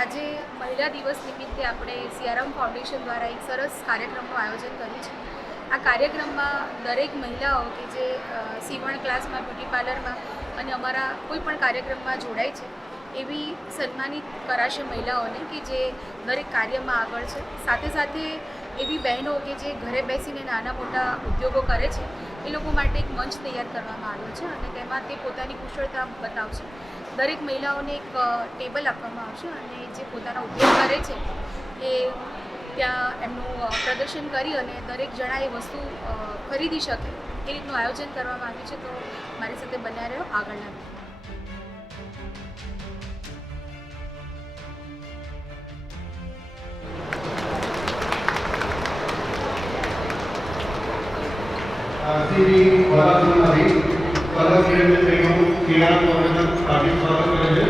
આજે મહિલા દિવસ નિમિત્તે આપણે સિયારામ ફાઉન્ડેશન દ્વારા એક સરસ કાર્યક્રમનું આયોજન કર્યું છે. આ કાર્યક્રમમાં દરેક મહિલાઓ કે જે સીવણ ક્લાસમાં, બ્યુટી પાર્લરમાં અને અમારા કોઈ પણ કાર્યક્રમમાં જોડાય છે એવી સન્માનિત કરાશે મહિલાઓને કે જે દરેક કાર્યમાં આગળ છે. સાથે સાથે એવી બહેનો કે જે ઘરે બેસીને નાના મોટા ઉદ્યોગો કરે છે એ લોકો માટે એક મંચ તૈયાર કરવામાં આવ્યો છે અને તેમાં તે પોતાની કુશળતા બતાવશે. દરેક મહિલાઓને એક ટેબલ આપવામાં આવશે અને જે પોતાના ઉદ્યોગ કરે છે એ ત્યાં એમનું પ્રદર્શન કરી અને દરેક જણા એ વસ્તુ ખરીદી શકે એ રીતનું આયોજન કરવામાં આવ્યું છે. તો મારી સાથે બન્યા રહ્યો આગળના. આરસીબી વાલાસુરમાંથી કલર પ્રેમી બહેનો સિયારામ ફાઉન્ડેશન હાર્દિક સ્વાગત કરે છે.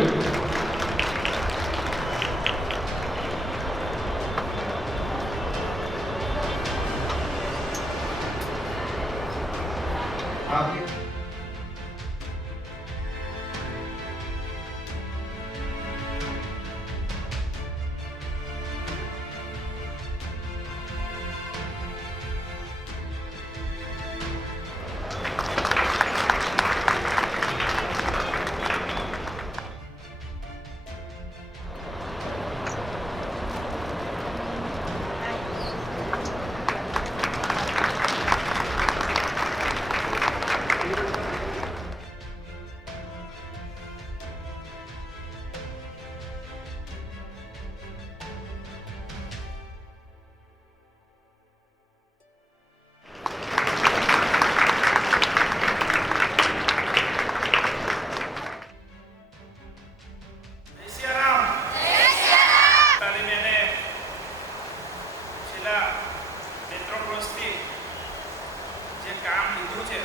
જે કામ લીધું છે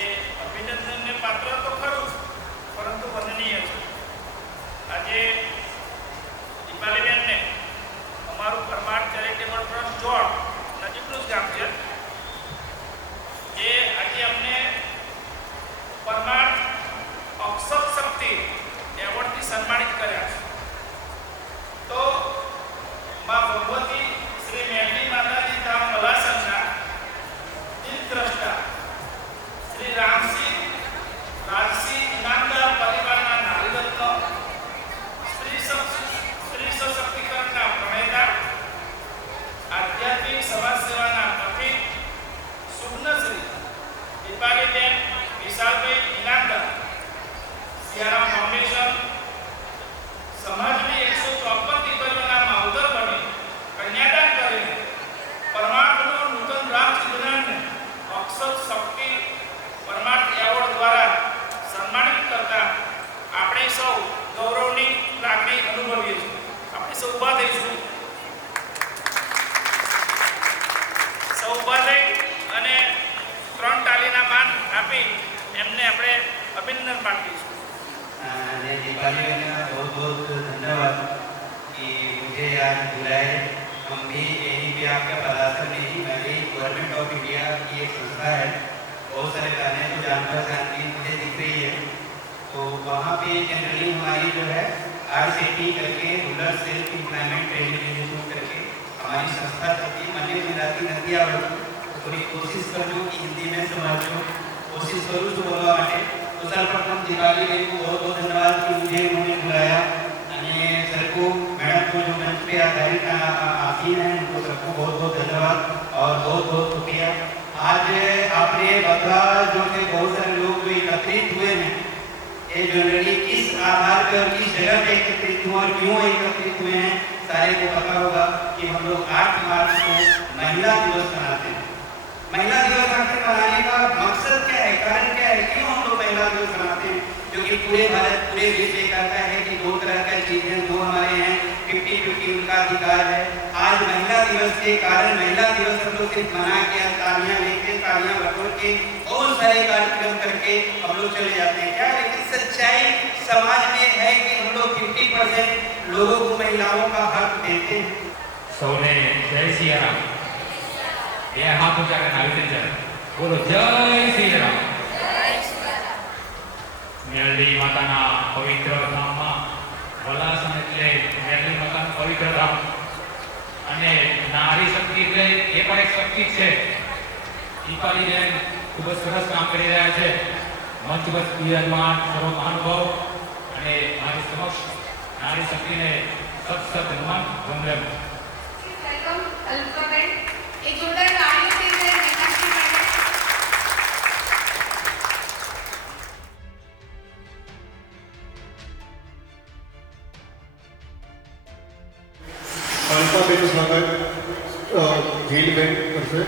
એ અભિનંદનને પાત્ર તો ખરું જ, પરંતુ વંદનીય છે. આજે દીપાલીબેનને અમારું પરમાર ચેરિટેબલ ટ્રસ્ટ જોડ નજીકનું જ ગામ છે એ આજે અમને પરમાર અક્ષર શક્તિ એવોર્ડથી સન્માનિત કર્યા છે. તો માં ભગવતી શ્રી મેરડી માતાજી ધામ મલાસનના દ્રષ્ટા શ્રી રામસિંહ રાજસિંહ ઇનામદાર પરિવારના નારીરત્ન, સ્ત્રી સશક્તિકરણના પ્રણેતા, આધ્યાત્મિક સમાજ સેવાના પથિક સુગ્નશ્રી દીપાલીબેન વિશાલભાઈ ઇનામદાર સિયારામ ફાઉન્ડેશન સમાજની 154 દીકરીઓના માવતર બની કન્યાદાન કરીને પરમાર્થનો નૂતન રામ સિદ્ધાંતને અક્ષર શક્તિ પરમાર્થ એવોર્ડ દ્વારા સન્માનિત કરતા આપણે સૌ ગૌરવની લાગણી અનુભવીએ છીએ. આપણે સૌ ઊભા થઈશું. સૌ ઊભા થઈ અને 3 તાલીના માન આપી એમને આપણે અભિનંદન પાઠવીશું. दीपावली का बहुत बहुत धन्यवाद कि मुझे आज बुलाए. हम भी यहीं पे आपका पदार्थ नहीं, मैं भी गवर्नमेंट ऑफ इंडिया की एक संस्था है, बहुत सारे गाने जो जान पहचान की मुझे दिख रही है. तो वहाँ पे जनरली हमारी जो है RCT करके rural self employment training institute करके हमारी संस्था चलती है. मैंने गुजराती नहीं आवड़ती तो थोड़ी कोशिश करूँ कि हिंदी में समझूँ, कोशिश करूँ तो बोलवा माटे. तो सर्वप्रथम दिवाली को बहुत बहुत धन्यवाद कि मुझे उन्होंने बुलाया અને सर को मैडम को जो मंच पे आधारित आसीन है उनको सबको बहुत बहुत धन्यवाद और बहुत बहुत शुक्रिया. आज आपने बता जो थे बहुत सारे लोग जो एकत्रित हुए हैं ये जनरली किस आधार पर और किस जगह पे एकत्रित हुए और क्यों एकत्रित हुए हैं सारे को पता होगा कि हम लोग 8 मार्च को महिला दिवस मनाते हैं. महिला दिवस आखिर मनाने का मकसद क्या है, कारण क्या है, क्यों हम लोग महिला दिवस मनाते हैं? क्योंकि पूरे भारत पूरे विश्व में कहता है कि 2 तरह का चीजें जो हमारे हैं 50-50 उनका अधिकार है. आज महिला दिवस के कारण महिला दिवस हम लोग सिर्फ मना के तालियां लेके तालियां बटोर के बहुत सारे कार्यक्रम करके हम लोग चले जाते हैं क्या, लेकिन सच्चाई समाज में है कि हम लोग 50% लोगों को महिलाओं का हक देते हैं. सौने जय सियाराम. ये हाथ ऊंचा करना विजय बोलो जय सियाराम. મેરડી માતાના પવિત્ર ધામમાં વલાસણ એટલે મેરડી માતાનું પવિત્ર ધામ અને નારી શક્તિ એટલે એ પણ એક શક્તિ જ છે. દીપાલીબેન ખૂબ જ સરસ કામ કરી રહ્યા છે. મંચ પર બિરાજમાન સર્વ મહાનુભાવો અને મારી સમક્ષ નારી શક્તિને સત નમન વંદન. વેલકમ અલ્પાબેન. એક જોરદાર તાળીઓ થઈ જાય મીનાક્ષી માટે. અલ્પાબેનનું સ્વાગત ગેલબેન કરશે.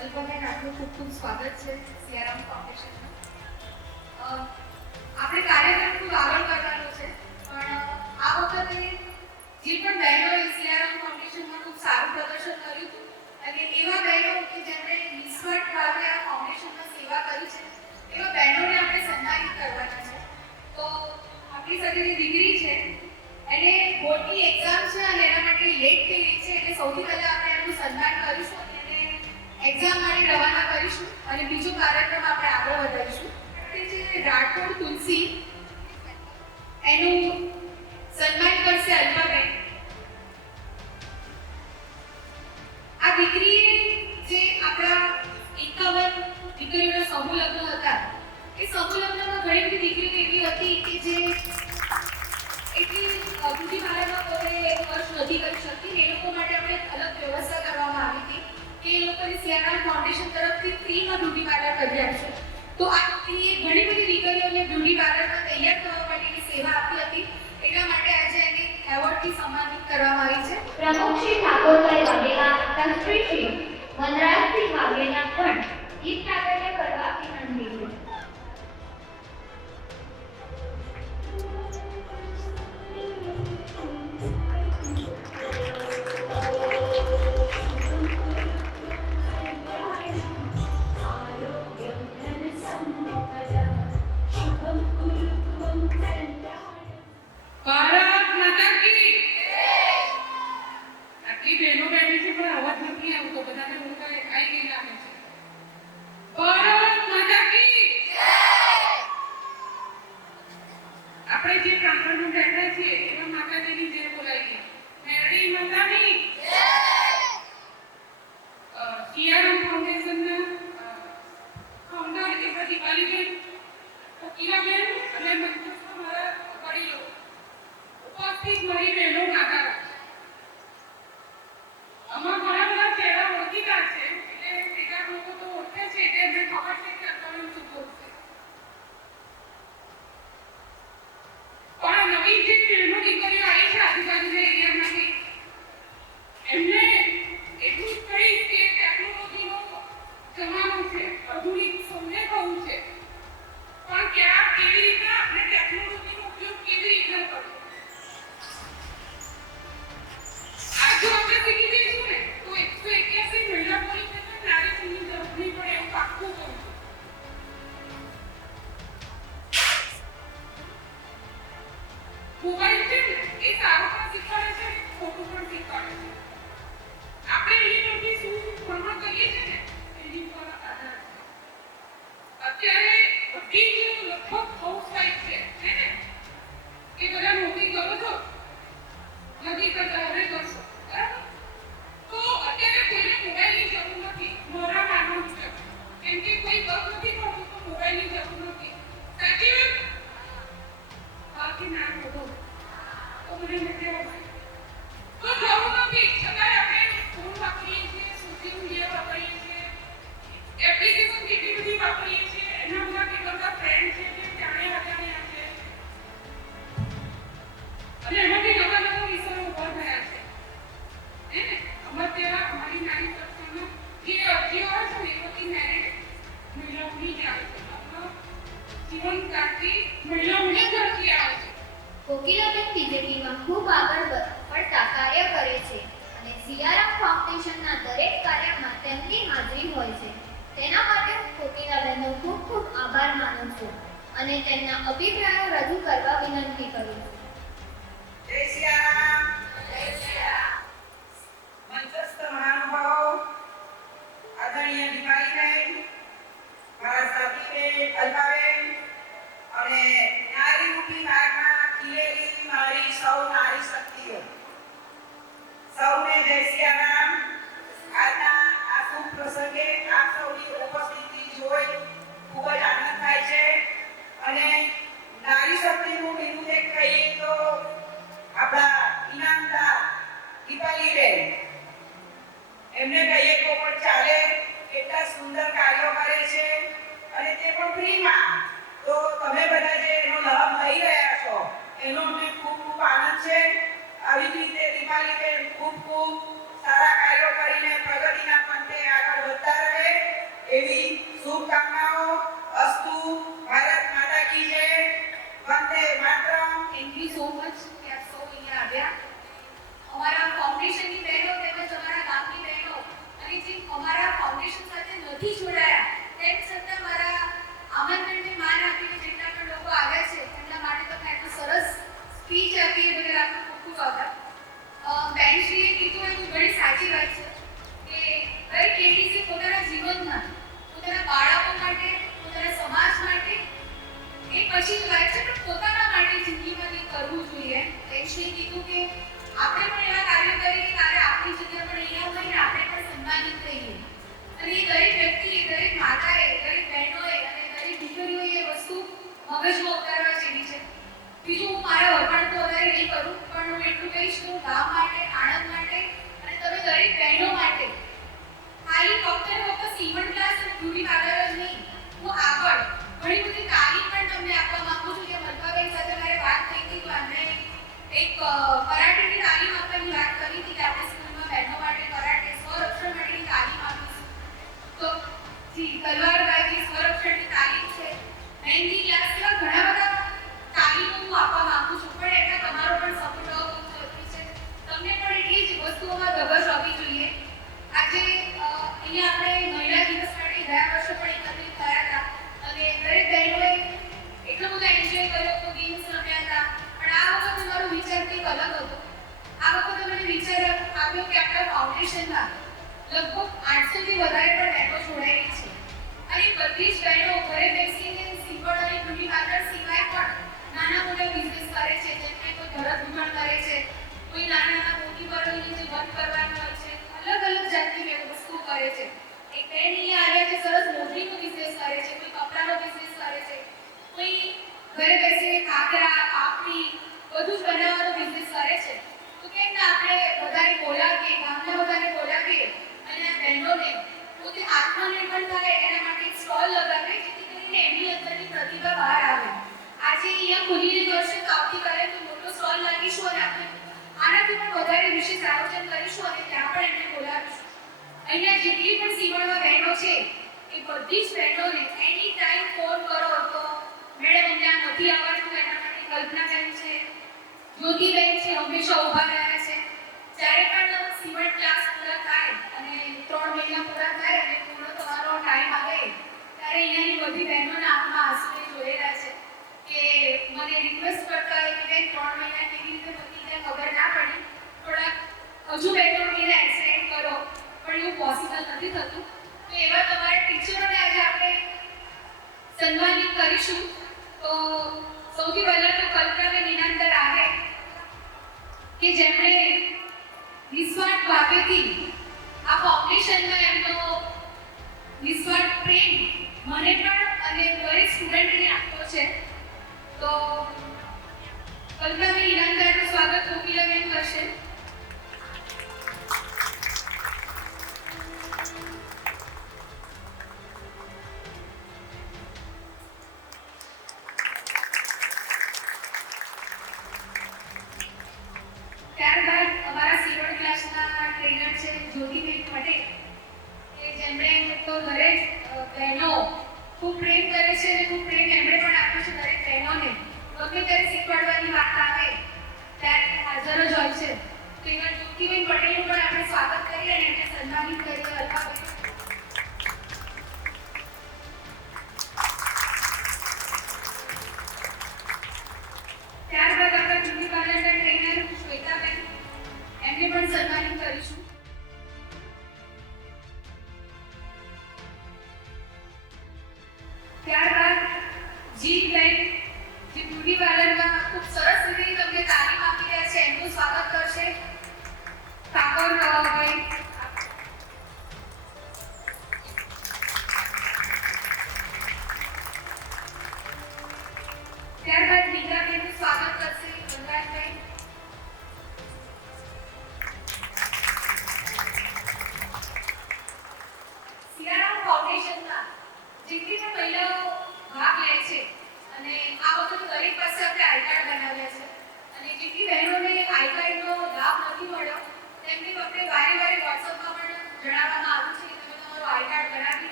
અલ્પાબેન, આપનું ખૂબ ખૂબ સ્વાગત છે સિયારામ ફાઉન્ડેશનમાં. આપણે કાર્યક્રમ ખૂબ આગળ કરવાનો છે, પણ આ વખતે જે પણ બહેનોએ સિયારામ ફાઉન્ડેશનમાં ખૂબ સારું પ્રદર્શન કર્યું હતું અને એવા બહેનો કે જેમણે નિસ્વાર્થ ભાવે આ ફાઉન્ડેશનમાં સેવા કરી છે એવા બહેનોને આપણે સન્માનિત કરવાના છે. તો આપણી સાથે જે દીકરી છે એને બોર્ડની એક્ઝામ છે અને એના માટે લેટ થઈ રહી છે, એટલે સૌથી પહેલાં આપણે એનું સન્માન કરીશું અને એને એક્ઝામ માટે રવાના કરીશું અને બીજો કાર્યક્રમ આપણે આગળ વધારીશું. તે જે રાઠોડ તુલસી એનું સન્માન કરશે અલ્પાબેન. આ દીકરીએ જે આપણા 51 દીકરીઓના સમૂહ લગ્ન હતા એ સમૂહ લગ્નમાં ઘણી બધી દીકરીઓ એવી હતી કે જે એટલી બ્યુટી પાર્લરમાં પોતે ખર્ચ નથી કરી શકતી. એ લોકો માટે આપણે અલગ વ્યવસ્થા કરવામાં આવી હતી કે એ લોકોને સિયારામ ફાઉન્ડેશન તરફથી ફ્રીમાં બ્યુટી પાર્લર કરી આપશે. તો આ દીકરીએ ઘણી બધી દીકરીઓને બ્યુટી પાર્લરમાં તૈયાર કરવા માટેની સેવા આપી હતી. એટલા માટે આજે એને એવોર્ડથી સન્માનિત કરવામાં આવી છે. પ્રમુખશ્રી ઠાકોરભાઈ વાઘેલા તંત્રીશ્રી વનરાજસિંહ વાઘેલા પણ ગીત પ્રાગટ્ય કરવા વિનંતી છે. ભારત માતા કી આટલી બહેનો બેઠી છે પણ અવાજ નથી આવતો. બધાને હું કઈ આવી ગઈ લાગે છે. ભારત માતા કી આપણે જે પ્રાંગણમાં બેઠા છીએ એમાં માતાજીની જય બોલાવીએ. મેરડી માતાની સિયારામ ફાઉન્ડેશનના ફાઉન્ડર એવા દીપાલીબેન, કોકિલાબેન અને મંચસ્થ મારા વડીલો, ઉપસ્થિત મારી બહેનો, માતા, આમાં ઘણા બધા ચહેરા ઓળખીતા છે એટલે એકાદ લોકો તો ઓળખે છે એટલે એમને ખબર છે કે અલ્પાબેન શું બોલશે. પણ નવી જે બહેનો દીકરીઓ આવી છે આજુબાજુના એરિયામાંથી એમને એટલું જ કહીશ કે ટેકનોલોજીનો જમાનો છે, આધુનિક સૌને કહું છે, પણ ક્યાં કેવી રીતના આપણે ટેકનોલોજીનો ઉપયોગ કેવી રીતના કરવો. આ જો આપણે શીખી જઈશું ને તો 181 મહિલા પોલીસ સ્ટેશન નારી સંઘની જરૂર નહીં પડે એવું પાક્કું કહું છું. મોબાઈલ છે ને એ સારું પણ શીખવાડે છે, ખોટું પણ શીખવાડે છે. આપણે એની પરથી શું ભણવા કરીએ છીએ ને એની પર આધાર છે. અત્યારે બધી જ લગભગ હાઉસવાઈફ છે ને કે બધા નોકરી કરો છો નથી કરતા, હવે કરશો, બરાબર? તો અત્યારે કોઈને મોબાઈલની જરૂર નથી મારા માનવા મુજબ, કેમ કે કોઈ વર્ક નથી કરતું તો મોબાઈલની જરૂર નથી. સાચી વાત? બાકી ના બોલો તો મને નથી આવડતું. તો જરૂર નથી છતાં આપણે ફોન વાપરીએ છીએ, સોશિયલ મીડિયા વાપરીએ છીએ, એપ્લિકેશન કેટલી બધી વાપરીએ છીએ, એના બધા કેટલા બધા ફ્રેન્ડ છે જે જાણે અજાણ્યા છે અને એમાંથી નવા નવા વિષયો ઉભા થયા છે. હે ને અમારે ત્યાં અમારી નાની સંસ્થામાં જે અરજીઓ આવે છે ને એ બધી મેરિડ મહિલાઓની જ આવે છે. જીવન સાથી મહિલાઓને જ અરજી આવે છે. કોકિલાબેન બીજેપીમાં ખૂબ આગળ પડતા કાર્ય કરે છે અને સિયારામ ફાઉન્ડેશનના દરેક કાર્યમાં તેમની હાજરી હોય છે. તેના માટે હું કોકિલાબેનનો ખૂબ ખૂબ આભાર માનું છું અને તેમના અભિપ્રાયો રજૂ કરવા વિનંતી કરું છું. જય સિયારામ. મંચસ્થ મહાનુભાવો, આદરણીય દીપાલીબેન, મારા સાથીબેન અલ્પાબેન, નારી શક્તિઓ. સૌને જય સિયારામ. આજના આ શુભ પ્રસંગે આપ સૌની ઉપસ્થિતિ જોઈ ખૂબ જ આનંદ થાય છે અને નારી શક્તિનું બિરુદ એક કહીએ તો આપણા ઇનામદાર દીપાલીબેન એમને કહીએ તો પણ ચાલે. કેટલા સુંદર કાર્યો કરે છે અને તે પણ ફ્રીમાં. તો તમે બધા જે એનો લાભ લઈ રહ્યા છો એનો અમને ખૂબ ખૂબ આનંદ છે. આવી જ રીતે દીપાલીબેન ખૂબ ખૂબ સારા કાર્યો કરીને પ્રગતિના પંથે આગળ વધતા રહે એવી શુભકામનાઓ. અસ્તુ. ભારત માતા કી જય. Vande Mataram. Thank you so much કે આપ સૌ અહીંયા આવ્યા. અમારા ફાઉન્ડેશનની બહેનો તેમજ અમારા ગામની બહેનો અને જે અમારા ફાઉન્ડેશન સાથે નથી જોડાયા તેમ છતાં મારા આમંત્રણને માન આપીને જેટલા પણ લોકો આવ્યા છે એમના માટે તમે આટલું સરસ સ્પીચ આપી એ બદલ આપનો ખૂબ ખૂબ આભાર. બેનશ્રીએ કીધું એ ઘણી સાચી વાત છે કે દરેક લેડીઝે પોતાના જીવનમાં પોતાના બાળકો માટે પોતાના સમાજ માટે એ પછીની વાત છે પણ પોતાના માટે જિંદગીમાં કંઈક કરવું જોઈએ. બેનશ્રીએ કીધું કે આપણે પણ એવા કાર્યો કરીએ ત્યારે આપણી જગ્યા પણ અહીંયા હોય ને આપણે પણ સન્માનિત થઈએ અને એ દરેક વ્યક્તિએ દરેક માતાએ દરેક બહેનોએ અને દરેક દીકરીઓએ એ વસ્તુ મગજમાં ઉતારવા જેવી છે. બીજું હું મારા વખાણ તો વધારે નહીં કરું પણ હું એટલું કહીશ કે હું ગામ માટે આણંદ માટે અને તમે દરેક બહેનો માટે ખાલી ફક્ત સીવણ ક્લાસ અને બ્યુટી પાર્લર જ નહીં હું આગળ ઘણી બધી તાલીમ પણ તમને આપવા માંગુ છું. કે મલકાબેન સાથે મારે વાત થઈ હતી તો એમણે એક કરાટેની તાલીમ આપવાની વાત કરી હતી કે આપણે સ્કૂલમાં બહેનો માટે કરાટે સ્વરક્ષણ માટેની તાલીમ આપીશું. તો જી તલવારબાજી સ્વરક્ષણની તાલીમ છે, મહેંદી ક્લાસ એવા ઘણા બધા તાલીમો હું આપવા માંગુ છું પણ એમાં તમારો પણ સપોર્ટ હોવો ખૂબ જરૂરી છે. તમને પણ એટલી જ વસ્તુઓમાં ધગશ હોવી જોઈએ. આજે અહીંયા આપણે મહિલા દિવસ માટે ગયા વર્ષે પણ એકત્રિત થયા હતા અને દરેક બહેનોએ એટલો બધો એન્જોય કર્યો હતો, ગેમ્સ રમ્યા હતા. પણ આ વખતે મારો વિચાર કંઈક અલગ હતો. આ વખતે મને વિચાર આવ્યો કે આપણા ફાઉન્ડેશનમાં લગભગ 800 થી વધારે પણ બહેનો જોડાયેલી છે અને બધી જ બહેનો ઘરે બેસીને સીવણ અને બ્યુટી પાર્લર સિવાય પણ નાના મોટા બિઝનેસ કરે છે. જેમ કે કોઈ ભરત ગૂંથણ કરે છે, કોઈ નાના નાના મોટી બરોઈને જે બંધ કરવાનું હોય છે, અલગ અલગ જાતની વસ્તુઓ કરે છે. એક બેન અહીંયા આવ્યા છે સરસ મોજડીનો બિઝનેસ કરે છે, કોઈ કપડાનો બિઝનેસ કરે છે, કોઈ ઘરે બેસીને ખાખરા પાપડી બધું જ બનાવવાનો બિઝનેસ કરે છે. તો કેમ ના આપણે વધારે બોલાવીએ, ગામના બધાને બોલાવીએ અને આ બહેનોને પોતે આત્મનિર્ભર થાય એના માટે એક સ્ટોલ લગાવે જેથી કરીને એમની અંદરની પ્રતિભા બહાર આવે. આજે અહીંયા ખુલીને કરશે તો આવતીકાલે તો મોટો સ્ટોલ લાગીશું અને આપણે આનાથી પણ વધારે વિશેષ આયોજન કરીશું અને ત્યાં પણ એમને બોલાવીશું. અહીંયા જેટલી પણ સીવણમાં બહેનો છે એ બધી જ બહેનોને એની ટાઈમ ફોન કરો તો મેડમ અમને આ નથી આવડતું એના માટે કલ્પનાબેન છે, જ્યોતિબેન છે, હંમેશા ઊભા રહ્યા છે. જ્યારે પણ સીવણ ક્લાસ પૂરા થાય અને 3 મહિના પૂરા થાય અને પૂરો તમારો ટાઈમ આવે ત્યારે અહીંયાની બધી બહેનોના આંખમાં આંસુને જોયેલા છે કે મને રિક્વેસ્ટ કરતા હોય કે બેન 3 મહિના કેવી રીતે પતી જાય ખબર ના પડી, થોડાક હજુ બહેનો એને એક્સટેન્ડ કરો પણ એવું પોસિબલ નથી થતું. તો એવા તમારા ટીચરોને આજે આપણે સન્માનિત કરીશું. તો સૌથી પહેલા તો કલ્પનાબેન ઇનામદાર આવે કે જેમણે નિસ્વાર્થ ભાવેથી આ ફાઉન્ડેશનમાં એમનો નિસ્વાર્થ પ્રેમ મને પણ અને દરેક સ્ટુડન્ટને આપ્યો છે. તો કલ્પનાબેન ઇનામદારનું સ્વાગત કોકિલાબેન કરશે. ત્યારબાદ અમારા સીવણ ક્લાસના ટ્રેનર છે જ્યોતિબેન પટેલ કે જેમણે તો દરેક બહેનો ખૂબ પ્રેમ કરે છે અને ખૂબ પ્રેમ એમણે પણ આપ્યો છે દરેક બહેનોને. ગમે ત્યારે શીખવાડવાની વાત આવે ત્યારે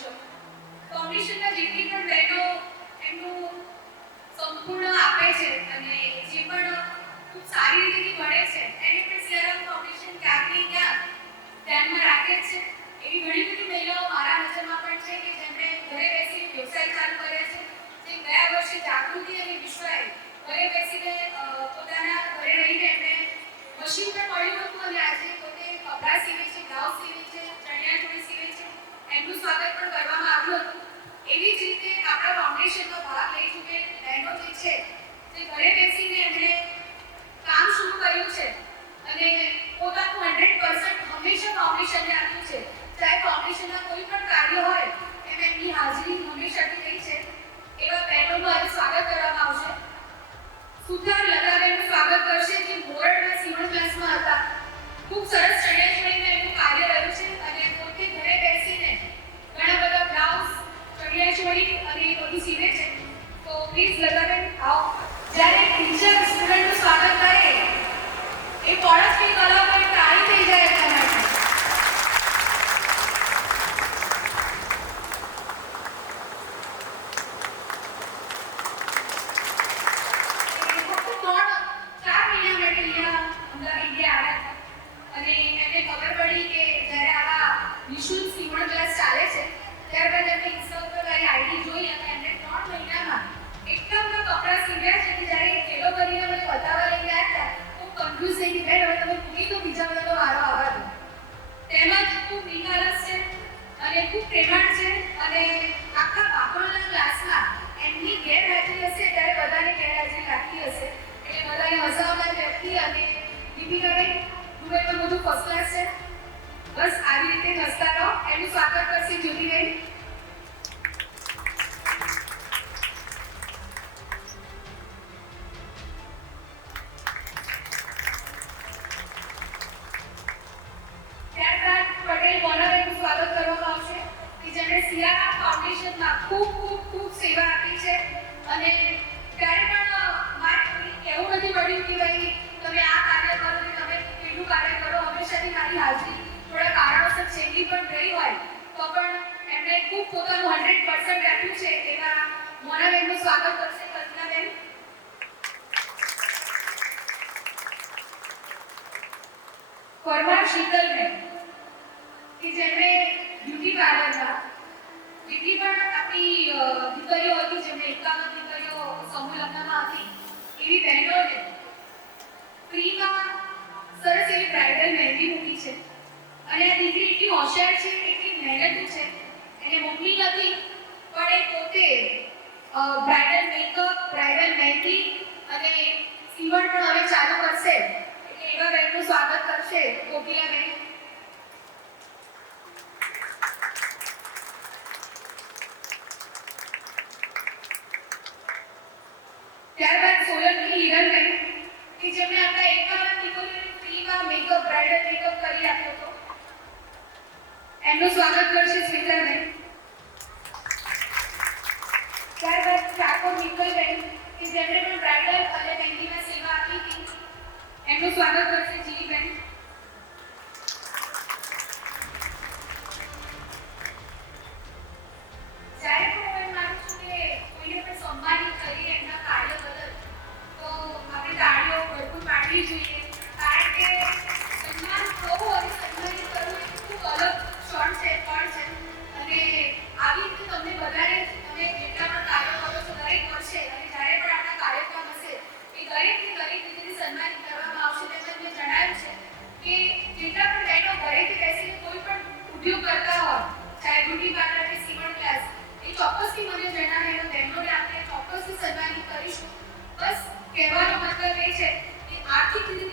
છો. ફાઉન્ડેશનના જેટલી પણ બહેનો એમનું સંપૂર્ણ આપે છે અને જે પણ ખૂબ સારી રીતે ભણે છે એને પણ સિયારામ ફાઉન્ડેશન ક્યાંક ને ક્યાંક ધ્યાનમાં રાખે છે. એવી ઘણી બધી મહિલાઓ મારા નજરમાં પણ છે કે જેમણે ઘરે બેસીને વ્યવસાય ચાલુ કરે છે, જે ગયા વર્ષે જાગૃતિ અને વિશ્વાએ ઘરે બેસીને પોતાના ઘરે રહીને એમને મશીન પણ મળ્યું હતું અને આજે પોતે કપડાં સીવે છે, બ્લાઉઝ સીવે છે, ચણિયાચોળી સીવે છે. એમનું સ્વાગત પણ કરવામાં આવ્યું હતું. એવી જ રીતે આપણા ફાઉન્ડેશનમાં ભાગ લઈ ચૂકેલ બહેનો જે છે તે ઘરે બેસીને એમણે કામ શરૂ કર્યું છે અને પોતાનું 100% હંમેશા ફાઉન્ડેશનને આપ્યું છે. ચાહે ફાઉન્ડેશનના કોઈ પણ કાર્ય હોય એમાં એમની હાજરી હંમેશાથી રહી છે. એવા બહેનોનું આજે સ્વાગત કરવામાં આવશે. સુથાર લતાબેનનું સ્વાગત કરશે જે મોરડના સીવણ ક્લાસમાં હતા. ખૂબ સરસ ચણિયાચોળીનું એમનું કાર્ય રહ્યું છે અને પોતે ઘરે બેસીને ઘણા બધા બ્લાઉઝ, ચણિયાચોળી અને એ બધું સીવે છે. તો પ્લીઝ લતાબેન આવો. જ્યારે ટીચર સ્ટુડન્ટનું સ્વાગત કરે એ પોળસની કલા પર પ્રાણી થઈ જાય એટલા માટે. નિઃશુલ્ક સીવણ ક્લાસ ચાલે છે. ત્યારબાદ એમને ઇન્સ્ટ્રક્ટરની આઈડી જોઈ અને એમને 3 મહિનામાં એટલા બધા કપડાં સીવ્યા છે કે જ્યારે ખેલો કરીને મને બતાવવા લઈ ગયા હતા હું કન્ફ્યુઝ થઈ ગઈ, હવે તમે પૂરી તો બીજા બધાનો વારો આવવા દો. તેમજ ખૂબ નિખાલસ છે અને ખૂબ પ્રેમાળ છે અને આખા બાકોળના ક્લાસમાં એમની ગેરહાજરી હશે ત્યારે બધાને ગેરહાજરી લાગતી હશે એટલે બધાને હસાવનાર વ્યક્તિ અને દીપિકાબેન ખૂબ એટલું બધું ફર્સ્ટ ક્લાસ છે. બસ આવી રીતે હસતા રહો. એનું સ્વાગત કરશે જ્યોતિબેન. ત્યારબાદ પટેલ મોનાબેનનું સ્વાગત કરવામાં આવશે કે જેમણે સિયારામ ફાઉન્ડેશનમાં ખૂબ સેવા આપી છે અને ત્યારે પણ મારે એવું નથી પડ્યું કે ભાઈ તમે આ કાર્ય કરો કે તમે પેલું કાર્ય કરો. હંમેશાથી મારી હાજરી થોડા કારણોસર છેલ્લી પણ રહી હોય તો પણ એમણે ખૂબ પોતાનું 100% આપ્યું છે. એવા મોનાબેનનું સ્વાગત કરશે કલ્પનાબેન. પરમાર શીતલબેન કે જેમણે બ્યુટી પાર્લરમાં જેટલી પણ આપણી દીકરીઓ હતી જેમણે 51 દીકરીઓ સમૂહ લગ્નમાં હતી એવી બહેનોને ફ્રીમાં સરસ એવી બ્રાઇડલ મહેંદી મૂકી છે અને આ દીકરી એટલી હોશિયાર છે, એટલી મહેનતુ છે. એને મમ્મી નથી પણ એ પોતે બ્રાઇડલ મેકઅપ, બ્રાઇડલ મહેંદી અને સીવણ પણ હવે ચાલુ કરશે એટલે એવા બહેનનું સ્વાગત કરશે કોકિલાબેન. ત્યારબાદ સોલંકી હિરલબેન કે જેમણે આપણા 51 દીકરીઓને ફ્રીમાં મેકઅપ, બ્રાઇડલ મેકઅપ કરી આપ્યો હતો. એમનું સ્વાગત કરશે સ્મિતાબેન. ત્યારબાદ ઠાકોર નિકલબેન કે જેમણે પણ બ્રાઇડલ અને મહેંદીમાં સેવા આપી હતી. એમનું સ્વાગત કરશે જીવીબેન. જ્યારે પણ હું માનું છું કે કોઈને પણ સન્માનિત કરીએ એમના કાર્ય બદલ તો આપણે તાળીઓ ભરપૂર પાડવી જોઈએ. કારણ કે સન્માન થવું અને સન્માનિત કરવું એ ખૂબ અલગ ક્ષણ છે, પળ છે અને આવી રીતે તમને બધાને તમે જેટલા પણ કાર્યો કરો છો દરેક વર્ષે અને જ્યારે પણ આપણા કાર્યક્રમ હશે એ દરેક રીતે સન્માનિત કરવામાં આવશે. તેમજ મેં જણાવ્યું છે કે જેટલા પણ બહેનો ઘરેથી બેસીને કોઈ પણ ઉદ્યોગ કરતા હોય, ચાહે બ્યુટી પાર્લર કે સીવણ ક્લાસ, એ ચોક્કસથી મને જણાવેલો બહેનોને આપણે ચોક્કસથી સન્માનિત કરીશું. બસ કહેવાનો મતલબ એ છે કે આર્થિક રીતે